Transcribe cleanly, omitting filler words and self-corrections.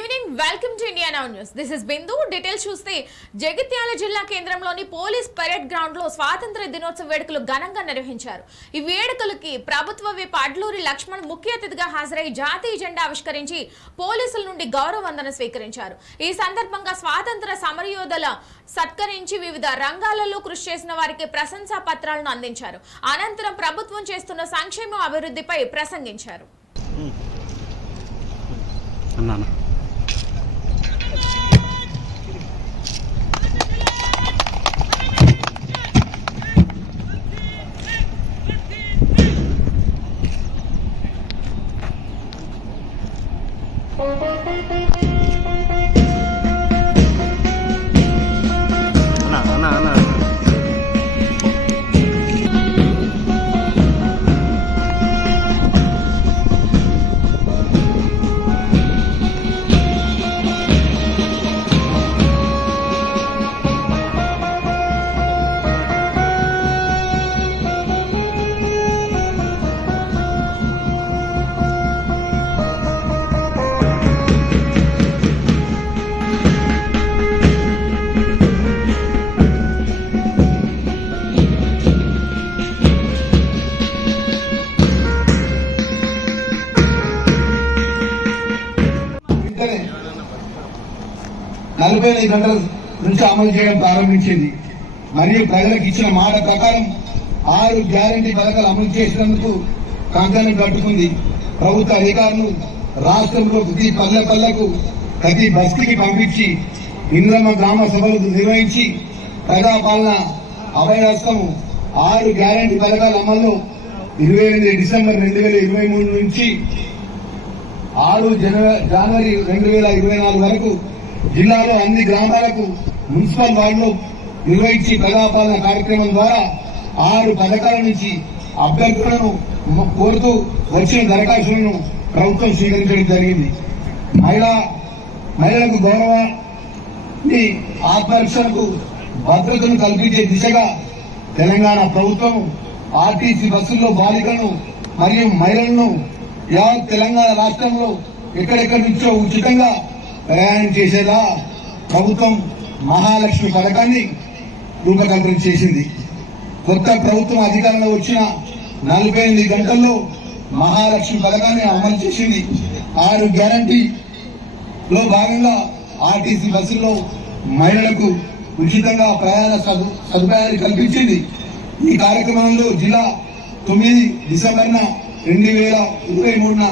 Welcome to India now news. This is Bindu. Details చూస్తే జగిత్యాల జిల్లా కేంద్రంలోని పోలీస్ పరేడ్ గ్రౌండ్ లో స్వాతంత్ర దినోత్సవ వేడుకలు ఘనంగా నిర్వహించారు. ఈ వేడుకలకి ప్రభుత్వ విప్ అడ్లూరి లక్ష్మణ్ ముఖ్య అతిథిగా హాజరై జాతీయ జెండా ఆవిష్కరించి పోలీసుల నుండి గౌరవ వందన స్వీకరించారు. ఈ సందర్భంగా స్వాతంత్ర సమరయోధుల సత్కరించి వివిధ రంగాలలో కృషి చేసిన వారికి ప్రశంసా పత్రాలను అందించారు. అనంతరం ప్రభుత్వం చేస్తున్న సంక్షేమ అభివృద్ధిపై ప్రసంగించారు. నలభై గంటల నుంచి అమలు చేయడం ప్రారంభించింది. మరియు ప్రజలకు ఇచ్చిన మాట ప్రకారం 6 గ్యారంటీ పథకాలు అమలు చేసినందుకు కంకణం కట్టుకుంది. ప్రభుత్వ అధికారులు రాష్ట్రంలో ప్రతి పల్లెకు ప్రతి బస్తీకి పంపించి ఇంద్రమ్మ గ్రామ సభలు నిర్వహించి ప్రజాపాలన అభయహస్తం 6 గ్యారంటీ పథకాల అమల్లో 28 డిసెంబర్ 2023 నుంచి 6 జనవరి 2024 వరకు జిల్లాలో అన్ని గ్రామాలకు మున్సిపల్ వార్డులో నిర్వహించి ప్రజాపాలన కార్యక్రమం ద్వారా 6 పథకాల నుంచి అభ్యర్థులను కోరుతూ వచ్చిన దరఖాస్తులను ప్రభుత్వం స్వీకరించడం జరిగింది. మహిళలకు గౌరవాన్ని, ఆత్మరక్షణకు భద్రతను కల్పించే దిశగా తెలంగాణ ప్రభుత్వం ఆర్టీసీ బస్సుల్లో బాలికలను మరియు మహిళలను యావత్ తెలంగాణ రాష్ట్రంలో ఎక్కడెక్కడి నుంచో ఉచితంగా ప్రయాణం చేసేలా ప్రభుత్వం మహాలక్ష్మి పథకాన్ని రూపకల్పన చేసింది. కొత్త ప్రభుత్వం అధికారంలో వచ్చిన 48 గంటల్లో మహాలక్ష్మి పథకాన్ని అమలు చేసింది. 6 గ్యారంటీలో భాగంగా ఆర్టీసీ బస్సుల్లో మహిళలకు ఉచితంగా ప్రయాణ సదుపాయాన్ని కల్పించింది. ఈ కార్యక్రమంలో జిల్లా 9 డిసెంబర్ 2023